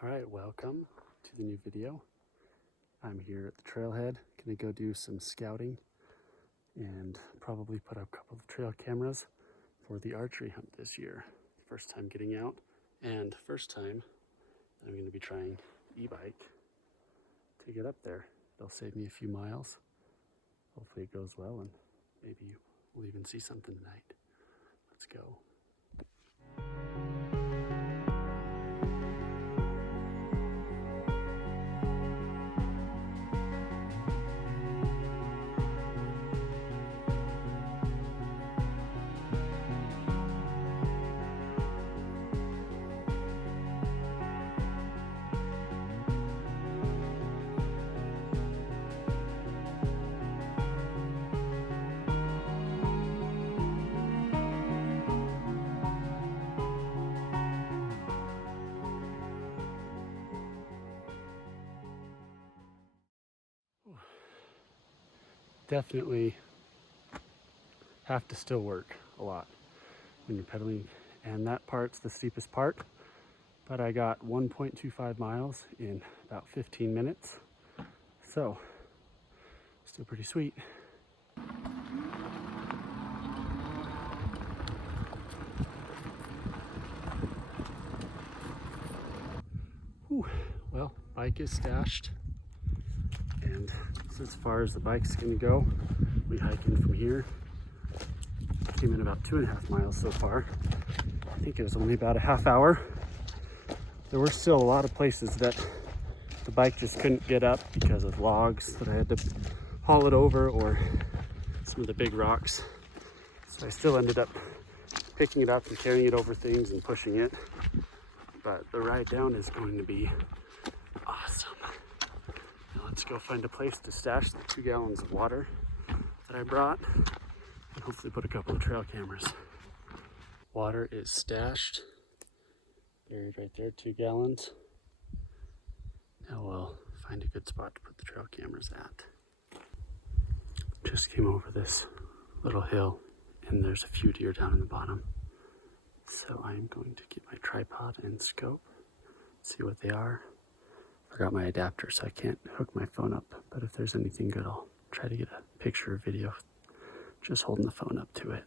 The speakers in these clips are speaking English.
All right, welcome to the new video. I'm here at the trailhead, gonna go do some scouting and probably put up a couple of trail cameras for the archery hunt this year. First time getting out, and first time I'm gonna be trying e-bike to get up there. They'll save me a few miles. Hopefully it goes well and maybe we'll even see something tonight. Let's go. Definitely have to still work a lot when you're pedaling, and that part's the steepest part, but I got 1.25 miles in about 15 minutes, so still pretty sweet. Whew. Well, bike is stashed, and this is as far as the bike's gonna go. We hiking from here. Came in about 2.5 miles so far. I think it was only about a half hour. There were still a lot of places that the bike just couldn't get up because of logs that I had to haul it over, or some of the big rocks. So I still ended up picking it up and carrying it over things and pushing it. But the ride down is going to be awesome. Now let's go find a place to stash the 2 gallons of water that I brought and hopefully put a couple of trail cameras. Water is stashed, buried right there, 2 gallons. Now we'll find a good spot to put the trail cameras at. Just came over this little hill and there's a few deer down in the bottom. So I'm going to get my tripod and scope, see what they are. Forgot my adapter, so I can't hook my phone up, but if there's anything good, I'll try to get a picture or video just holding the phone up to it.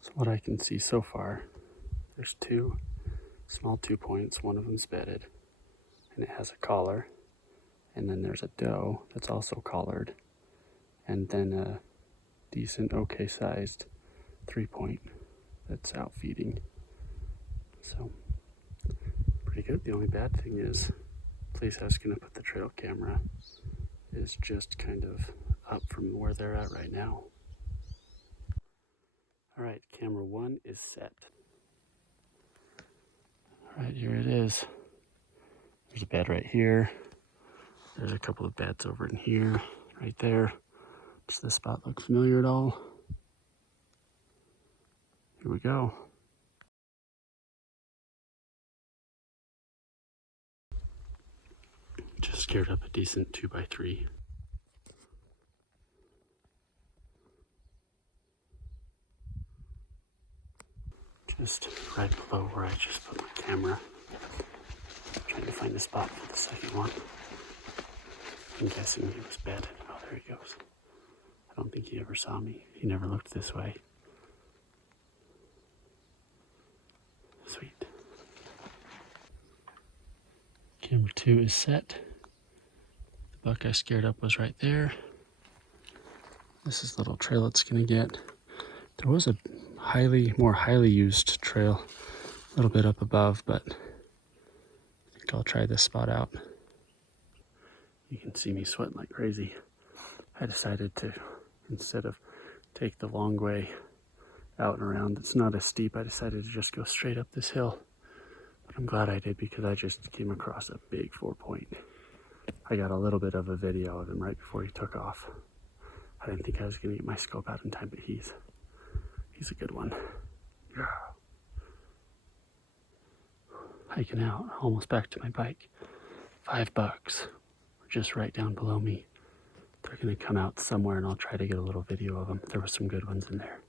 So what I can see so far, there's 2 small 2-points, one of them's bedded, and it has a collar, and then there's a doe that's also collared, and then a decent, okay sized 3-point that's out feeding. So pretty good. The only bad thing is the place I was gonna put the trail camera is just kind of up from where they're at right now. All right, camera 1 is set. All right, here it is. There's a bed right here. There's a couple of beds over in here, right there. Does this spot look familiar at all? Here we go. Just scared up a decent 2x3. Just right below where I just put my camera. Trying to find a spot for the second one. I'm guessing he was bedded. Oh, there he goes. I don't think he ever saw me. He never looked this way. Sweet. Camera 2 is set. The buck I scared up was right there. This is the little trail it's gonna get. There was a more highly used trail a little bit up above, but I think I'll try this spot out. You can see me sweating like crazy. I decided to, instead of take the long way out and around, it's not as steep, I decided to just go straight up this hill. But I'm glad I did, because I just came across a big 4-point. I got a little bit of a video of him right before he took off. I didn't think I was gonna get my scope out in time, but he's a good one. Yeah. Hiking out, almost back to my bike. 5 bucks, just right down below me. They're gonna come out somewhere and I'll try to get a little video of them. There were some good ones in there.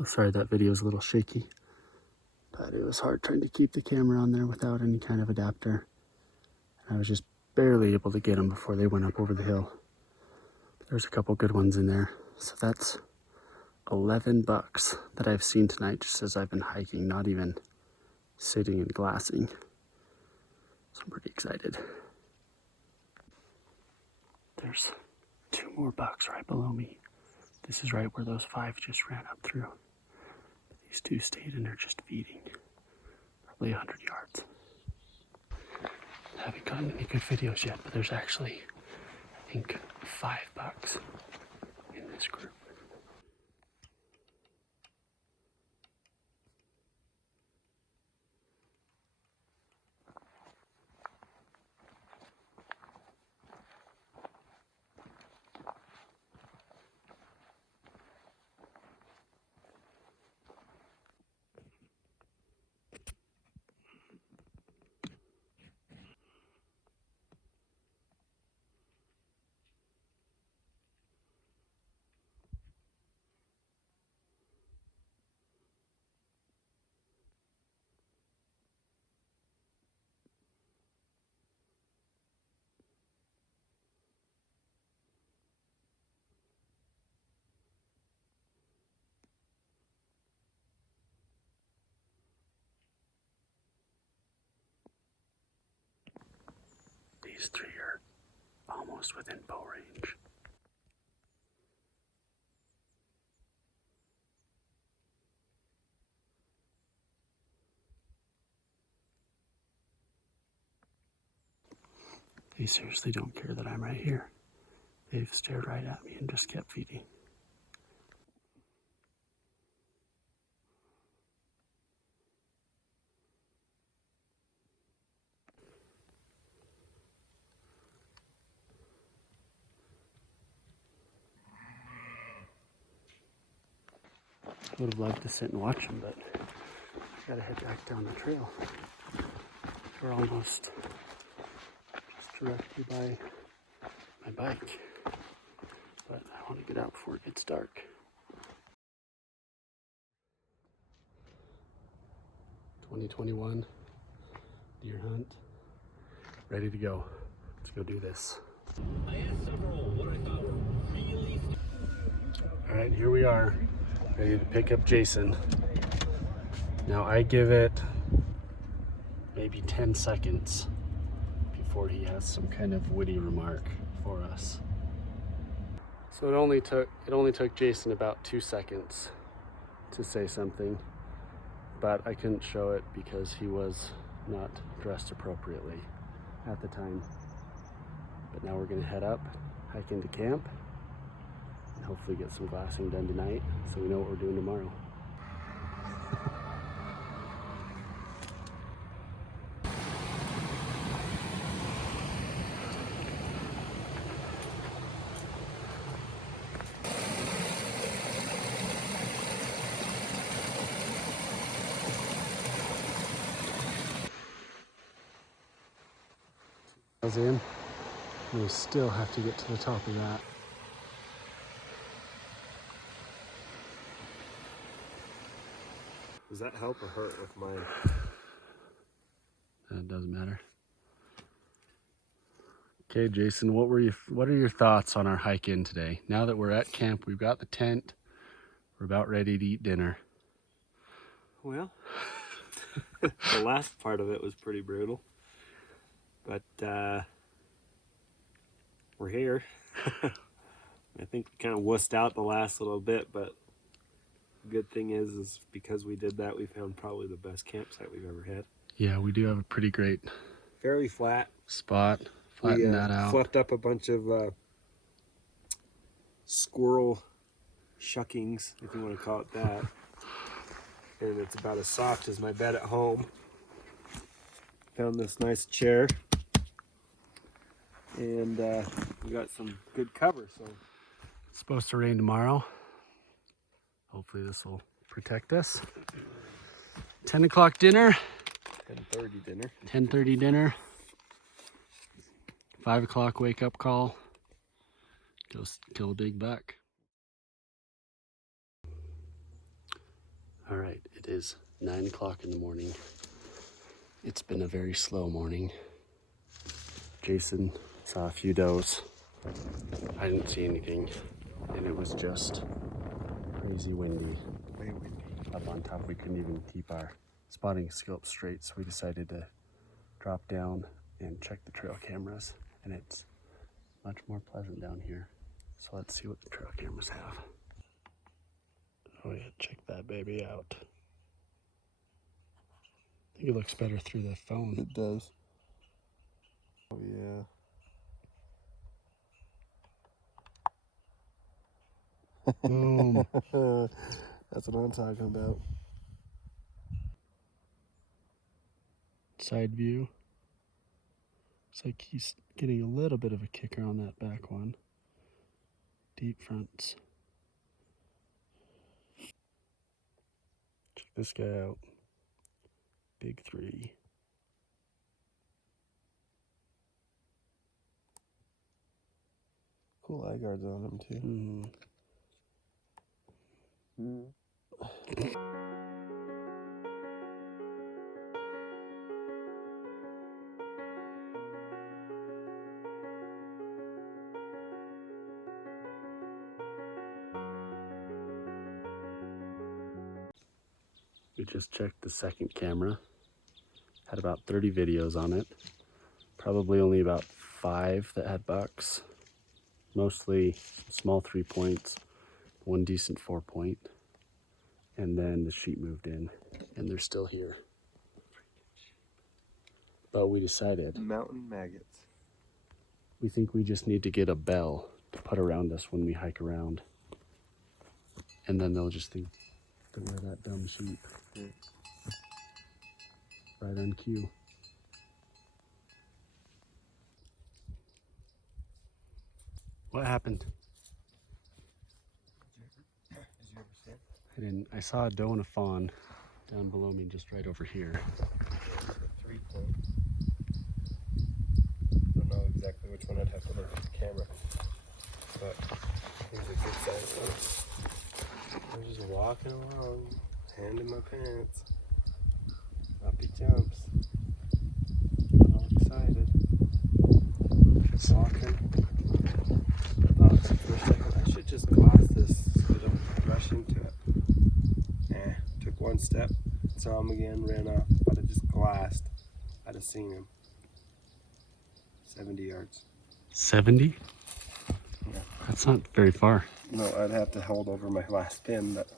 Oh, sorry, that video is a little shaky, but it was hard trying to keep the camera on there without any kind of adapter. I was just barely able to get them before they went up over the hill. There's a couple good ones in there. So that's 11 bucks that I've seen tonight just as I've been hiking, not even sitting and glassing. So I'm pretty excited. There's 2 more bucks right below me. This is right where those 5 just ran up through. These 2 stayed and they're just feeding. Probably 100 yards. Haven't gotten any good videos yet, but there's actually, I think, 5 bucks in this group. These 3 are almost within bow range. They seriously don't care that I'm right here. They've stared right at me and just kept feeding. I would have loved to sit and watch them, but I gotta head back down the trail. We're almost just directly by my bike, but I want to get out before it gets dark. 2021 deer hunt, ready to go. Let's go do this. All right, here we are, ready to pick up Jason. Now I give it maybe 10 seconds before he has some kind of witty remark for us. So it only took Jason about 2 seconds to say something, but I couldn't show it because he was not dressed appropriately at the time. But now we're gonna head up, hike into camp, and hopefully get some glassing done tonight so we know what we're doing tomorrow. In. We still have to get to the top of that. Does that help or hurt with mine? That doesn't matter. Okay, Jason, what are your thoughts on our hike in today? Now that we're at camp, we've got the tent, we're about ready to eat dinner. Well, the last part of it was pretty brutal, but we're here. I think we kind of wussed out the last little bit, but the good thing is because we did that, we found probably the best campsite we've ever had. Yeah, we do have a pretty great, fairly flat spot. Flatten that out. Fluffed up a bunch of squirrel shuckings, if you want to call it that. And it's about as soft as my bed at home. Found this nice chair, and we got some good cover. So it's supposed to rain tomorrow. Hopefully this will protect us. 10 o'clock dinner. 10:30 dinner. 10:30 dinner. 5 o'clock wake up call. Go kill a big buck. All right, it is 9 o'clock in the morning. It's been a very slow morning. Jason saw a few does. I didn't see anything, and it was just crazy windy. Way windy. Up on top, we couldn't even keep our spotting scope straight, so we decided to drop down and check the trail cameras, and it's much more pleasant down here. So let's see what the trail cameras have. Oh yeah, check that baby out. I think it looks better through the phone. It does. Oh yeah. Boom. That's what I'm talking about. Side view. Looks like he's getting a little bit of a kicker on that back one. Deep fronts. Check this guy out. Big 3. Cool eye guards on him too. We just checked the second camera. Had about 30 videos on it. Probably only about 5 that had bucks. Mostly small 3-points, 1 decent 4-point. And then the sheep moved in, and they're still here. But we decided, Mountain maggots. we think we just need to get a bell to put around us when we hike around. And then they'll just think that we're that dumb sheep. Yeah. Right on cue. What happened? Did you ever see it? I didn't. I saw a doe and a fawn down below me, just right over here. 3-point. I don't know exactly which one. I'd have to look at the camera. But he's a good sized one. I'm just walking along, hand in my pants. Up he jumps. All excited. Just walking. Thought for a second I should just glass this so I don't rush into it. Took 1 step, saw him again, ran off. If I'd have just glassed, I'd have seen him. 70 yards. 70? Yeah. That's not very far. No, I'd have to hold over my last pin, but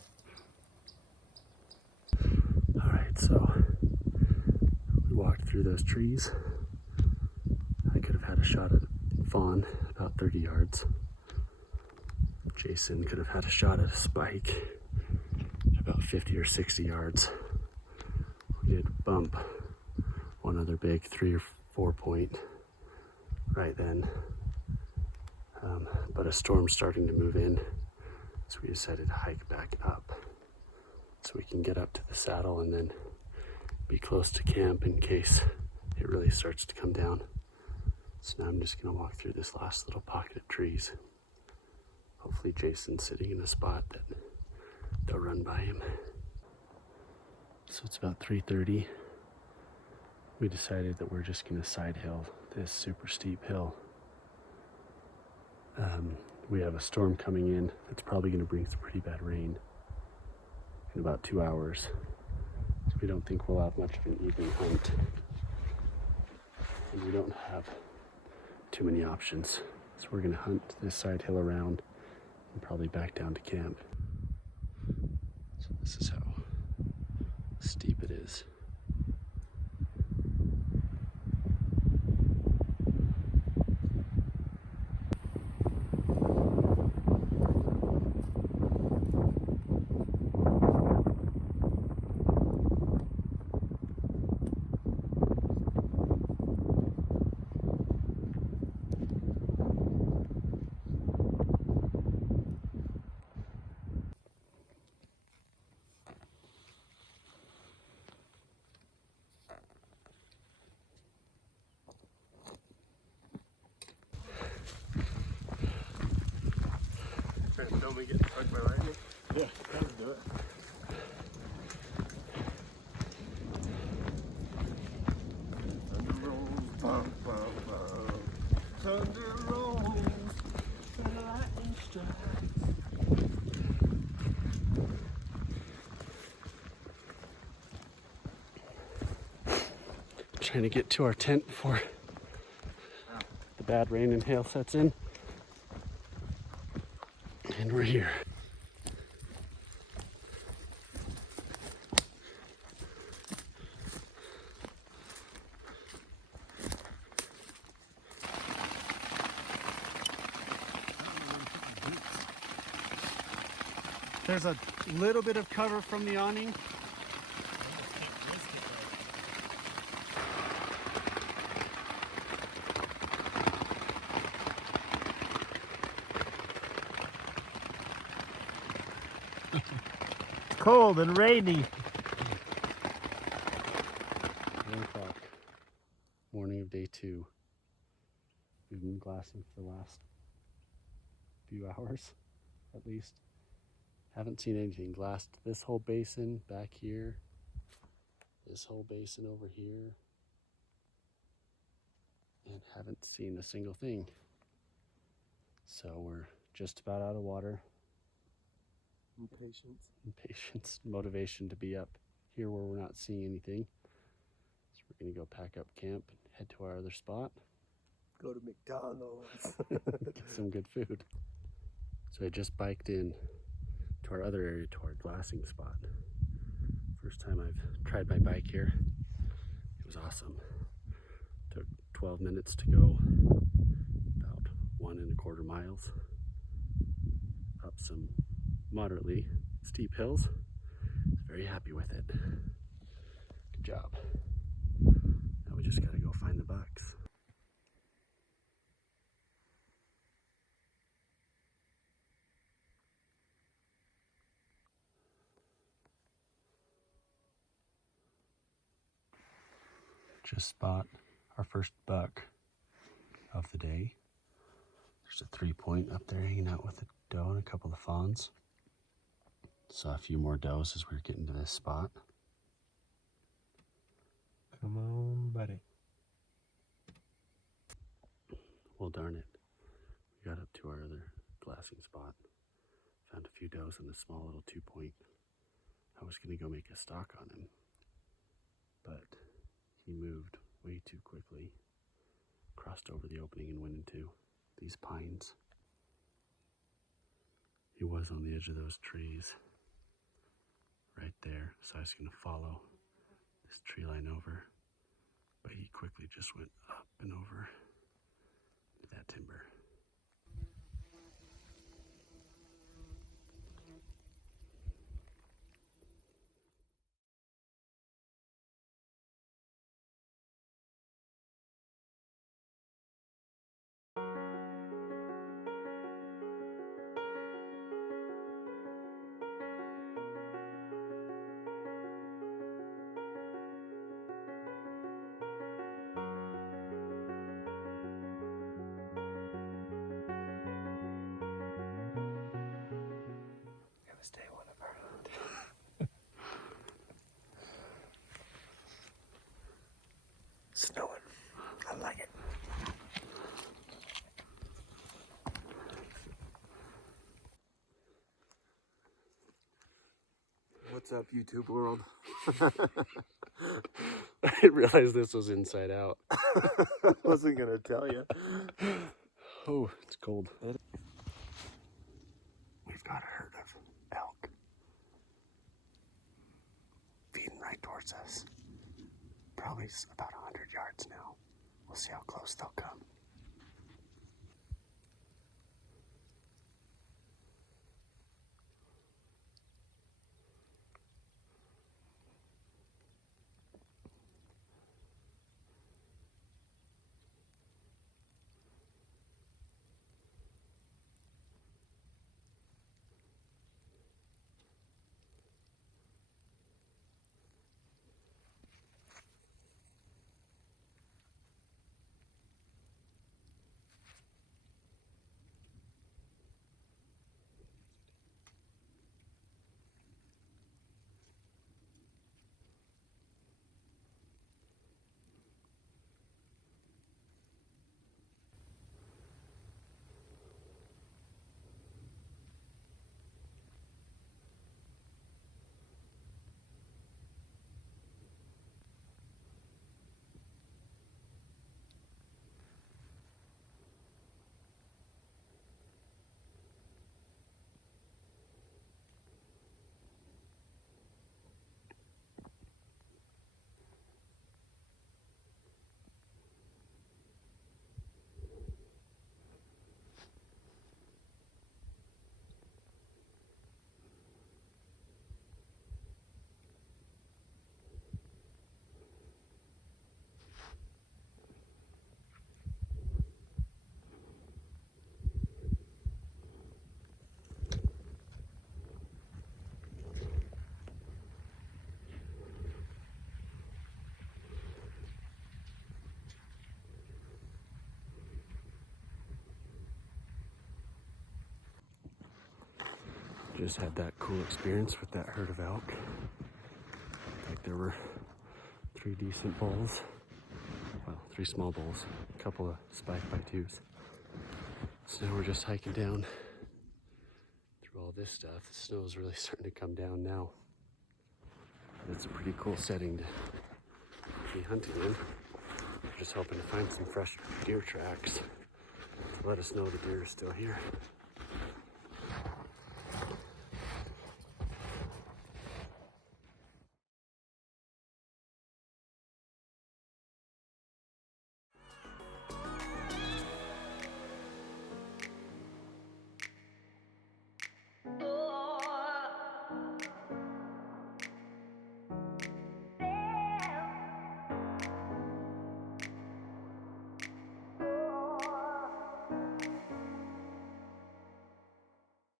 All right, so we walked through those trees. I could have had a shot at fawn about 30 yards. Jason could have had a shot at a spike about 50 or 60 yards. We did bump one other big 3 or 4-point right then. But a storm's starting to move in, so we decided to hike back up so we can get up to the saddle and then be close to camp in case it really starts to come down. So now I'm just gonna walk through this last little pocket of trees. Hopefully Jason's sitting in a spot that they'll run by him. So it's about 3:30. We decided that we're just gonna side hill this super steep hill. We have a storm coming in that's probably gonna bring some pretty bad rain in about 2 hours. So we don't think we'll have much of an evening hunt. And we don't have too many options. So we're gonna hunt this side hill around and probably back down to camp. So this is how steep it is. Don't we get struck by lightning? Yeah, that'll do it. trying to get to our tent before the bad rain and hail sets in. And we're here. There's a little bit of cover from the awning. It's cold and rainy. 1 o'clock, morning of day 2. We've been glassing for the last few hours, at least. Haven't seen anything. Glassed this whole basin back here, this whole basin over here, and haven't seen a single thing. So we're just about out of water. Impatience, motivation to be up here where we're not seeing anything. So we're gonna go pack up camp and head to our other spot. Go to McDonald's. Get some good food. So I just biked in to our other area, to our glassing spot. First time I've tried my bike here. It was awesome. Took 12 minutes to go about 1.25 miles up some moderately steep hills. I was very happy with it. Good job. Now we just gotta go find the bucks. Just spot our first buck of the day. There's a 3-point up there hanging out with a doe and a couple of fawns. Saw a few more does as we were getting to this spot. Come on, buddy. Well, darn it. We got up to our other glassing spot. Found a few does and a small little 2-point. I was gonna go make a stalk on him, but he moved way too quickly, crossed over the opening and went into these pines. He was on the edge of those trees right there, so I was going to follow this tree line over, but he quickly just went up and over to that timber. Stay one of our hunt. Snowing. I like it. What's up, YouTube world? I didn't realize this was inside out. I wasn't gonna tell you. Oh, it's cold. We've got a herd of elk feeding right towards us. Probably about 100 yards now. We'll see how close they'll come. just had that cool experience with that herd of elk. Like there were 3 decent bulls, well, 3 small bulls, a couple of spike by 2s. So now we're just hiking down through all this stuff. The snow is really starting to come down now. It's a pretty cool setting to be hunting in. We're just hoping to find some fresh deer tracks to let us know the deer is still here.